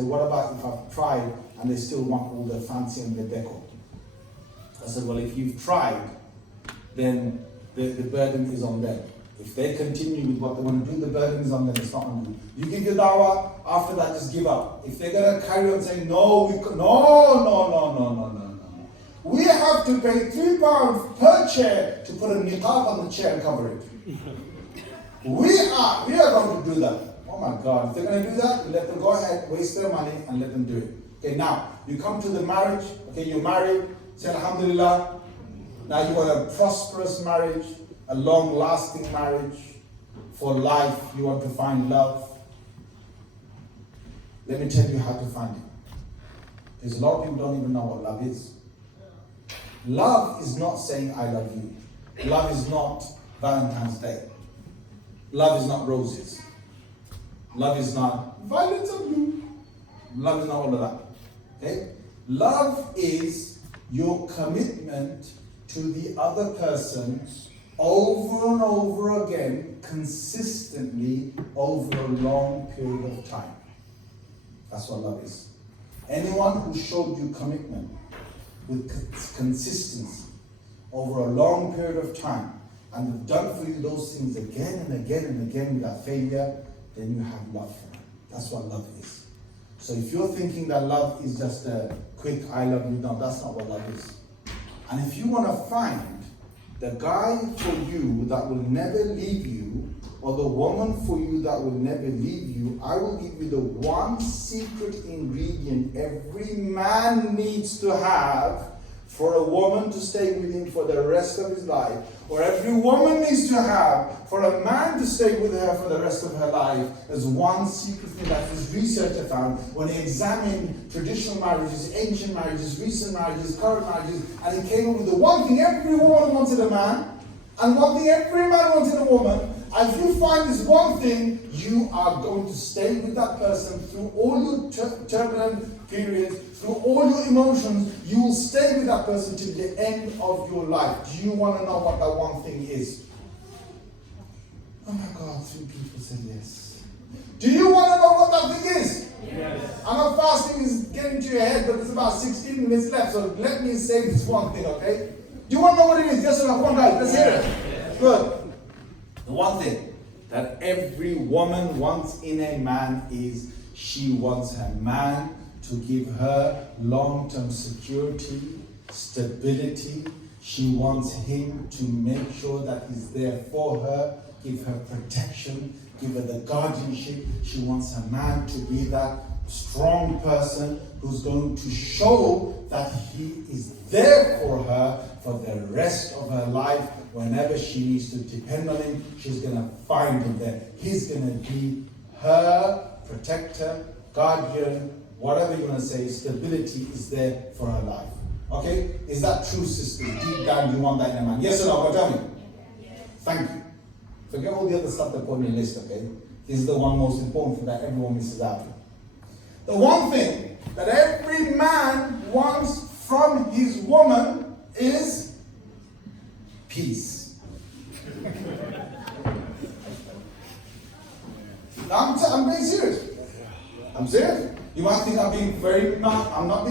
what about if I've tried and they still want all the fancy and the decor? I said, well, if you've tried, then the burden is on them. If they continue with what they want to do, the burden is on them, it's not on you. You give your dawah, after that just give up. If they're going to carry on saying, no, we have to pay £3 per chair to put a niqab on the chair and cover it. We are going to do that. Oh my God, if they're going to do that, let them go ahead, waste their money and let them do it. Okay, now, you come to the marriage, okay, you're married, say alhamdulillah. Now you want a prosperous marriage, a long-lasting marriage, for life, you want to find love. Let me tell you how to find it. Because a lot of people don't even know what love is. Love is not saying I love you. Love is not Valentine's Day. Love is not roses. Love is not violets and blue. Love is not all of that. Okay? Love is your commitment to the other person over and over again, consistently, over a long period of time. That's what love is. Anyone who showed you commitment with consistency over a long period of time, and have done for you those things again and again and again without failure, then you have love for them. That's what love is. So if you're thinking that love is just a quick I love you, no, that's not what love is. And if you want to find the guy for you that will never leave you, or the woman for you that will never leave you, I will give you the one secret ingredient every man needs to have for a woman to stay with him for the rest of his life, or every woman needs to have for a man to stay with her for the rest of her life. There's one secret thing that his researcher found when he examined traditional marriages, ancient marriages, recent marriages, current marriages, and he came up with the one thing every woman wanted a man, and one thing every man wanted a woman. And if you find this one thing, you are going to stay with that person through all your turbulent periods, through all your emotions. You will stay with that person till the end of your life. Do you want to know what that one thing is? Oh my God, 3 people say yes. Do you want to know what that thing is? Yes. I know fasting is getting to your head, but there's about 16 minutes left, so let me say this one thing, okay? Do you want to know what it is? Yes or no? Come on, guys, let's hear it. Yes. Good. The one thing that every woman wants in a man is she wants her man to give her long-term security, stability. She wants him to make sure that he's there for her, give her protection, give her the guardianship. She wants her man to be that strong person who's going to show that he is there for her for the rest of her life. Whenever she needs to depend on him, she's going to find him there. He's going to be her protector, guardian, whatever you want to say. Stability is there for her life. Okay? Is that true, sister? Deep down, you want that in a man? Yes or no? Tell me. Yes. Thank you. Forget all the other stuff that put on your list, okay? This is the one most important thing that everyone misses out on. The one thing that every man wants from his woman is peace. I'm being serious. I'm serious.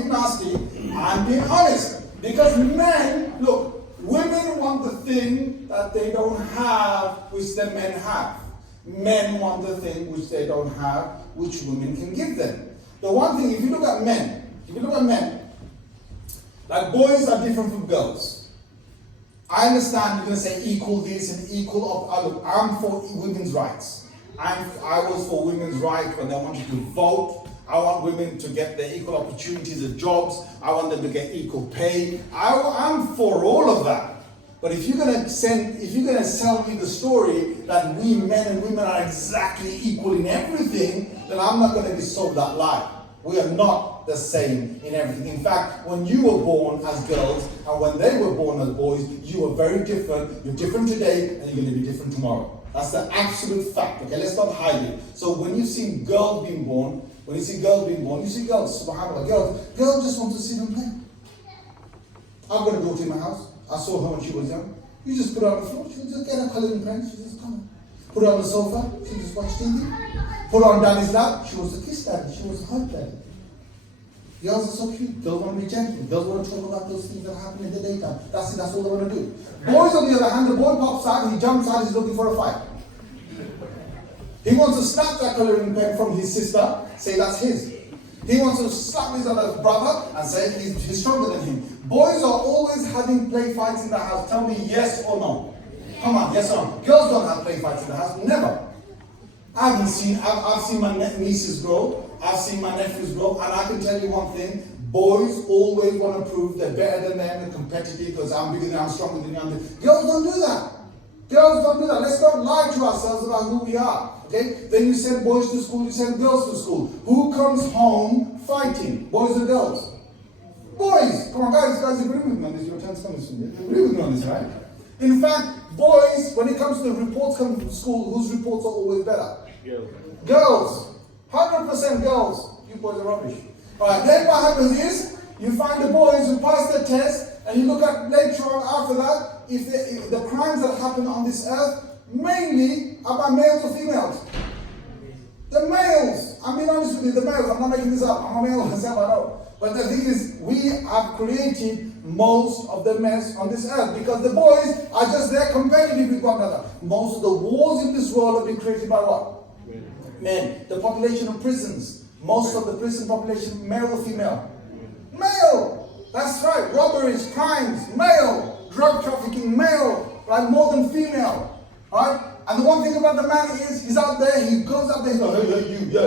being nasty, I'm being honest. Because men, look, women want the thing that they don't have, which the men have. Men want the thing which they don't have, which women can give them. The one thing, if you look at men, like boys are different from girls. I understand you're going to say equal this and equal of. Look, I'm for women's rights. I was for women's rights when they wanted to vote. I want women to get their equal opportunities at jobs. I want them to get equal pay. I'm for all of that. But if you're gonna sell me the story that we men and women are exactly equal in everything, then I'm not gonna be sold that lie. We are not the same in everything. In fact, when you were born as girls and when they were born as boys, you were very different. You're different today and you're gonna be different tomorrow. That's the absolute fact. Okay, let's not hide it. So when you see girls being born, you see girls, subhanAllah, girls just want to sit and play. I've got a daughter in my house. I saw her when she was young. You just put her on the floor, she'll just get her colouring pen, she'll just come. Put her on the sofa, she'll just watch TV. Put her on daddy's lap, she wants to kiss daddy, she wants to hug daddy. Girls are so cute, girls want to be gentle, girls want to talk about those things that happen in the daytime. That's it, that's all they want to do. Boys on the other hand, the boy pops out, he jumps out, he's looking for a fight. He wants to snap that colouring pen from his sister, say that's his. He wants to slap his other brother and say he's stronger than him. Boys are always having play fights in the house. Tell me yes or no. Come on, yes or no. Girls don't have play fights in the house. Never. I've seen my nieces grow. I've seen my nephews grow. And I can tell you one thing. Boys always want to prove they're better than them and competitive because I'm bigger than you, I'm stronger than you. Girls don't do that. Girls don't do that. Let's not lie to ourselves about who we are. Okay? Then you send boys to school, you send girls to school. Who comes home fighting? Boys or girls? Boys! Come on, guys agree with me on this. Your turn's coming soon. You agree with me on this, right? In fact, boys, when it comes to the reports coming from school, whose reports are always better? Girls. 100% girls. You boys are rubbish. Alright, then what happens is, you find the boys who pass the test, and you look at later on after that, if the crimes that happen on this earth, mainly are by males or females. The males, I'm being honest with you, the males, I'm not making this up, I'm a male myself, I know. But the thing is, we have created most of the mess on this earth because the boys are just there competitive with one another. Most of the wars in this world have been created by what? Men. The population of prisons, most of the prison population, male or female? Male! That's right, robberies, crimes, male. Drug trafficking, male, right? More than female, right? And the one thing about the man is, he's out there, he goes out there, he's like, hey, you, yeah,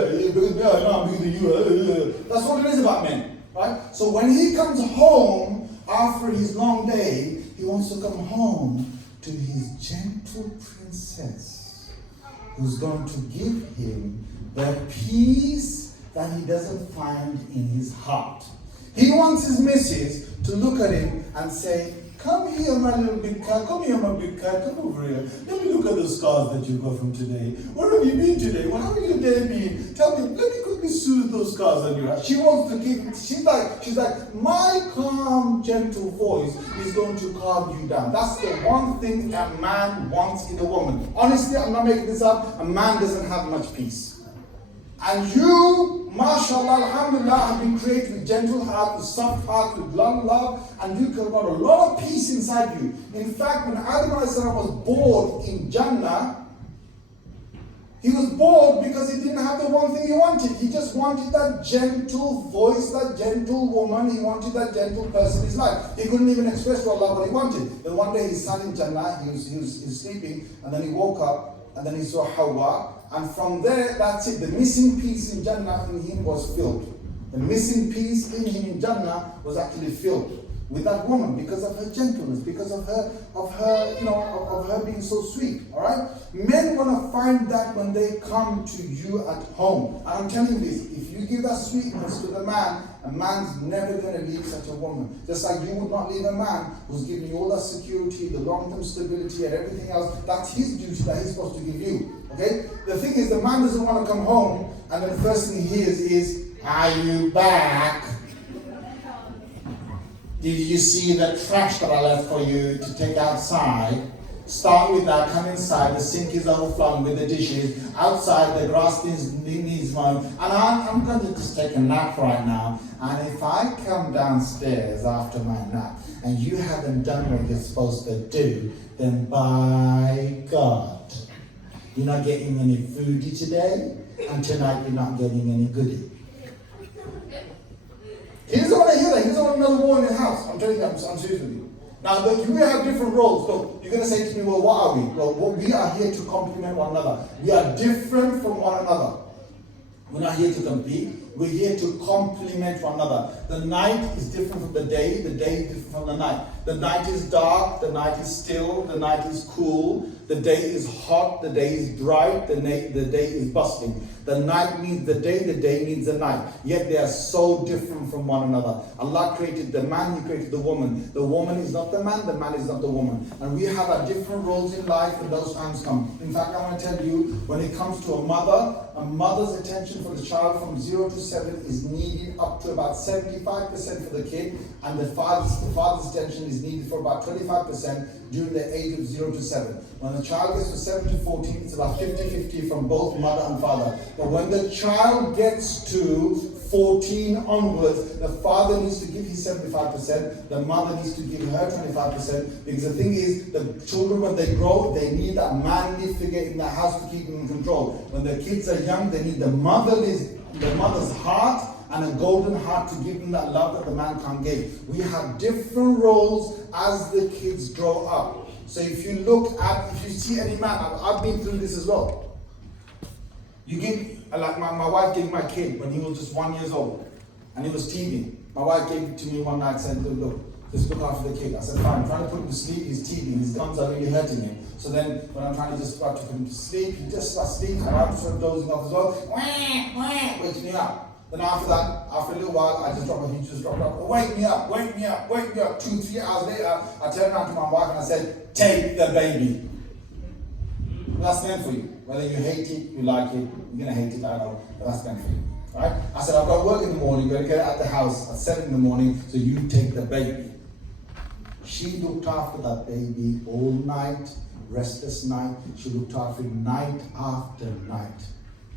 I'm bigger than you. That's what it is about men, right? So when he comes home after his long day, he wants to come home to his gentle princess, who's going to give him the peace that he doesn't find in his heart. He wants his missus to look at him and say, come here, my little big cat. Come here, my big cat. Come over here. Let me look at the scars that you got from today. Where have you been today? Well, how have your day been? Tell me, let me quickly soothe those scars on you. She wants to give, she's like, my calm, gentle voice is going to calm you down. That's the one thing a man wants in a woman. Honestly, I'm not making this up. A man doesn't have much peace. And you, mashallah, alhamdulillah, have been created with gentle heart, with soft heart, with long love, and you can got a lot of peace inside you. In fact, when Adam was bored in Jannah, he was bored because he didn't have the one thing he wanted. He just wanted that gentle voice, that gentle woman. He wanted that gentle person in his life. He couldn't even express to Allah what he wanted. Then one day he sat in Jannah, he was sleeping, and then he woke up, and then he saw Hawa. And from there, that's it. The missing piece in Jannah in him was filled. The missing piece in him in Jannah was actually filled with that woman because of her gentleness, because of her being so sweet. All right. Men want to find that when they come to you at home. And I'm telling you this: if you give that sweetness to the man, a man's never going to leave such a woman. Just like you would not leave a man who's giving you all that security, the long-term stability, and everything else. That's his duty that he's supposed to give you. Okay? The thing is, the man doesn't want to come home, and then the first thing he hears is, "Are you back? Did you see the trash that I left for you to take outside? Start with that, come inside, the sink is overflowing with the dishes. Outside, the grass needs mowing. And I'm going to just take a nap right now. And if I come downstairs after my nap and you haven't done what you're supposed to do, then by God, you're not getting any foodie today, and tonight you're not getting any goodie. He doesn't want to hear that. He doesn't want another war in the house. I'm telling you, I'm serious with you. Now, look, we have different roles. So you're going to say to me, well, what are we? Well, we are here to complement one another. We are different from one another. We're not here to compete. We're here to complement one another. The night is different from the day is different from the night. The night is dark, the night is still, the night is cool, the day is hot, the day is bright, the day is bustling. The night needs the day needs the night. Yet they are so different from one another. Allah created the man, He created the woman. The woman is not the man is not the woman. And we have our different roles in life when those times come. In fact, I want to tell you, when it comes to a mother's attention for the child from 0 to 7 is needed up to about 75% for the kid, and the father's attention is needed for about 25% during the age of 0 to 7. When the child gets to 7 to 14, it's about 50-50 from both mother and father. But when the child gets to 14 onwards, the father needs to give his 75%, the mother needs to give her 25%, because the thing is, the children, when they grow, they need that manly figure in the house to keep them in control. When the kids are young, they need the mother's heart and a golden heart to give them that love that the man can't give. We have different roles as the kids grow up. So if you see any man, I've been through this as well. You give, like my wife gave my kid when he was just 1 year old, and he was teething. My wife gave it to me one night and said, look, just look after the kid. I said, fine. I'm trying to put him to sleep, he's teething, his gums are really hurting him. So then, when I'm trying to just start to put him to sleep, he just starts sleeping, and I'm sort of dozing off as well. Wakes me up. Then after that, after a little while, he just dropped off. Wake me up. 2-3 hours later, I turned around to my wife and I said, take the baby. That's meant for you. Whether you hate it, you like it, you're going to hate it, I know, but that's meant for you. Right? I said, I've got work in the morning, you've got to get out of the house at 7 in the morning, so you take the baby. She looked after that baby all night, restless night. She looked after him night after night.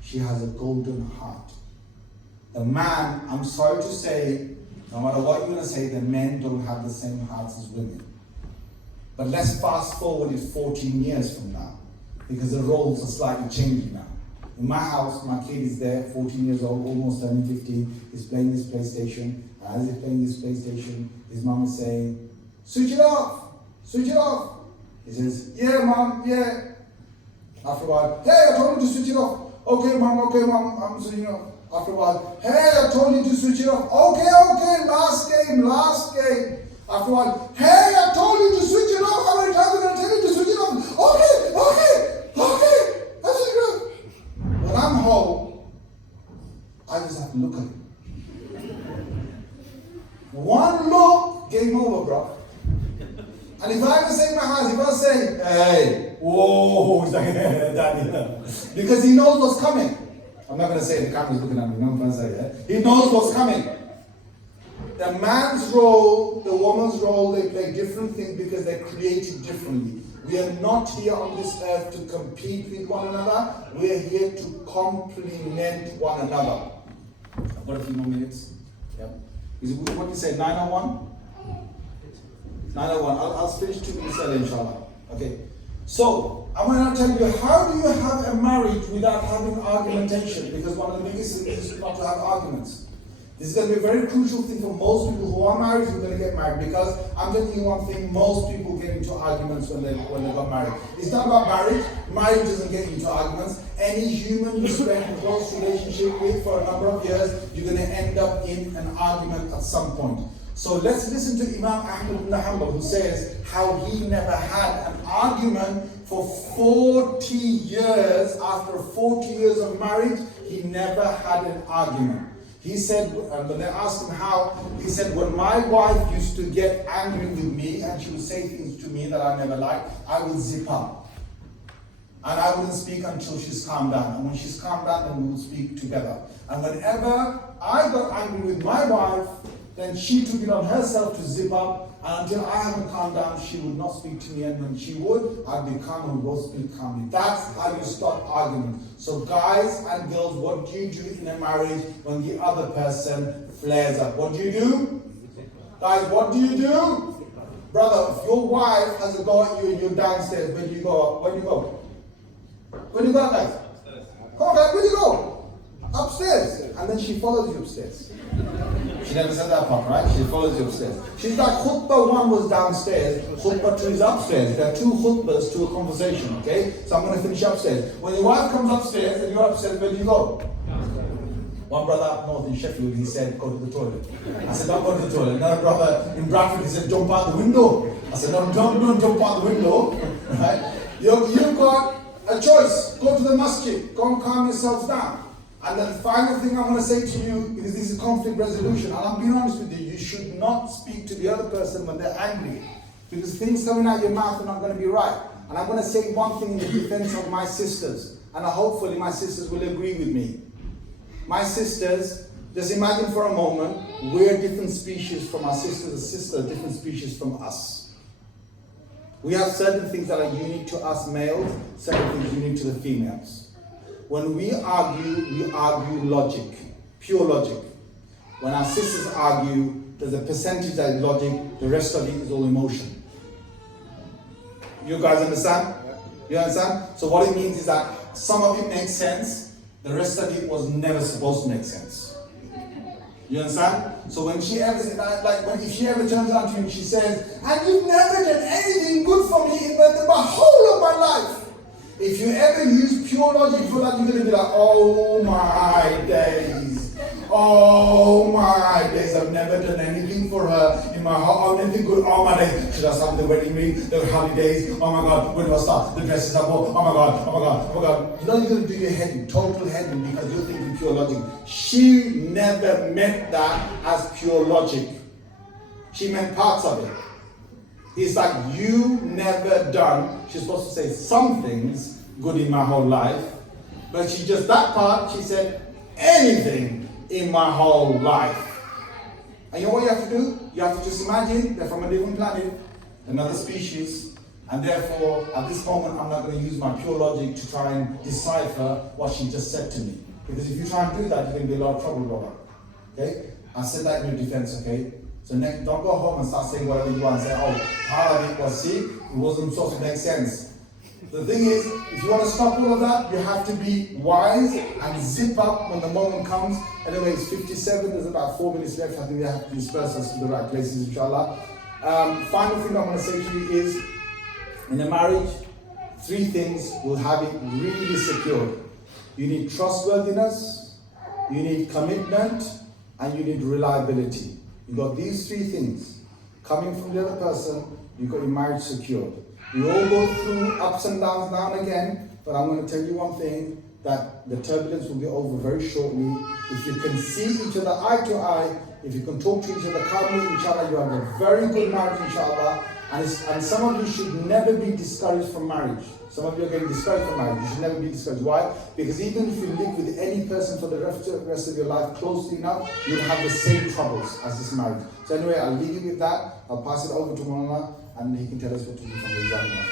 She has a golden heart. The man, I'm sorry to say, no matter what you're going to say, the men don't have the same hearts as women. But let's fast forward it 14 years from now, because the roles are slightly changing now. In my house, my kid is there, 14 years old, almost turning 15. He's playing this PlayStation. As he's playing this PlayStation, his mom is saying, switch it off, switch it off. He says, yeah, mom, yeah. After a while, hey, I told you to switch it off. Okay, mom, I'm switching off. After a while, hey, I told you to switch it off. Okay, last game. After a while, hey, I told you to switch it off. How many times am I going to tell you to switch it off? Okay. That's it. When I'm home, I just have to look at him. One look, game over, bro. And if I ever say in my house, if I say, hey, whoa, he's like, Daddy, because he knows what's coming. I'm not going to say the camera's looking at me, no, I'm going to say that. He knows what's coming. The man's role, the woman's role, they play different things because they're created differently. We are not here on this earth to compete with one another. We are here to complement one another. I've got a few more minutes. Yep. What do you say, 9:01? 9:01. I'll finish 2 minutes early, inshallah. Okay. So, I'm going to tell you, how do you have a marriage without having argumentation? Because one of the biggest things is not to have arguments. This is going to be a very crucial thing for most people who are married who are going to get married, because I'm telling you one thing, most people get into arguments when they got married. It's not about marriage. Marriage doesn't get you into arguments. Any human you spend a close relationship with for a number of years, you're going to end up in an argument at some point. So let's listen to Imam Ahmad ibn Hanbal, who says how he never had an argument for 40 years. After 40 years of marriage, he never had an argument. He said, when they asked him how, he said, when my wife used to get angry with me and she would say things to me that I never liked, I would zip up. And I wouldn't speak until she's calmed down. And when she's calmed down, then we would speak together. And whenever I got angry with my wife, then she took it on herself to zip up, and until I haven't calmed down, she would not speak to me, and when she would, I'd be calm and we'll speak calmly. That's how you stop argument. So guys and girls, what do you do in a marriage when the other person flares up? What do you do? Guys, what do you do? Brother, if your wife has a go at you and you're downstairs, where do you go? Where do you go? Where do you go, guys? Come on, guys, where do you go? Upstairs. And then she follows you upstairs. She never said that part, right? She follows you upstairs. She's like, khutbah 1 was downstairs, khutbah 2 is upstairs. There are 2 khutbahs to a conversation, okay? So I'm going to finish upstairs. When your wife comes upstairs and you're upstairs, where do you go? One brother up north in Sheffield, he said, go to the toilet. I said, don't go to the toilet. Another brother in Bradford, he said, jump out the window. I said, no, don't jump out the window. Right? You've got a choice. Go to the masjid. Go and calm yourselves down. And the final thing I'm going to say to you, because this is conflict resolution, and I'm being honest with you, you should not speak to the other person when they're angry. Because things coming out your mouth are not going to be right. And I'm going to say one thing in the defense of my sisters. And hopefully my sisters will agree with me. My sisters, just imagine for a moment, we're different species from our sisters, a sister, different species from us. We have certain things that are unique to us males, certain things unique to the females. When we argue logic, pure logic. When our sisters argue, there's a percentage that is logic, the rest of it is all emotion. You guys understand? You understand? So what it means is that some of it makes sense, the rest of it was never supposed to make sense. You understand? So when she ever, if she ever turns around to you and she says, and you've never done anything good for me in the whole of my life. If you ever use pure logic for that, you're going to be like, oh my days. Oh my days, I've never done anything for her in my heart, anything good. Oh my days, should I start the wedding ring, the holidays? Oh my God, when do I start? The dresses I bought. Oh my God, oh my God, oh my God. You know you're going to do your heading, total heading, because you're thinking pure logic. She never meant that as pure logic. She meant parts of it. It's like you never done, she's supposed to say some things good in my whole life, but she just, that part, she said anything in my whole life. And you know what you have to do? You have to just imagine they're from a different planet, another species, and therefore at this moment I'm not going to use my pure logic to try and decipher what she just said to me. Because if you try and do that, you're going to be in a lot of trouble, brother. Okay? I said that in your defense, okay? So next, don't go home and start saying whatever you want and say, oh, part of it was, see, it wasn't supposed to make sense. The thing is, if you want to stop all of that, you have to be wise and zip up when the moment comes. Anyway, it's 57, there's about 4 minutes left. I think we have to disperse us to the right places, inshallah. Final thing I want to say to you is, in a marriage, 3 things will have it really secured. You need trustworthiness, you need commitment, and you need reliability. You've got these 3 things. Coming from the other person, you've got your marriage secured. We all go through ups and downs now and again, but I'm going to tell you one thing, that the turbulence will be over very shortly. If you can see each other eye to eye, if you can talk to each other calmly, inshallah, you have a very good marriage, inshallah. And some of you should never be discouraged from marriage. Some of you are getting discouraged from marriage. You should never be discouraged. Why? Because even if you live with any person for the rest of your life closely enough, you'll have the same troubles as this marriage. So anyway, I'll leave you with that. I'll pass it over to Mulana, and he can tell us what to do from the exam.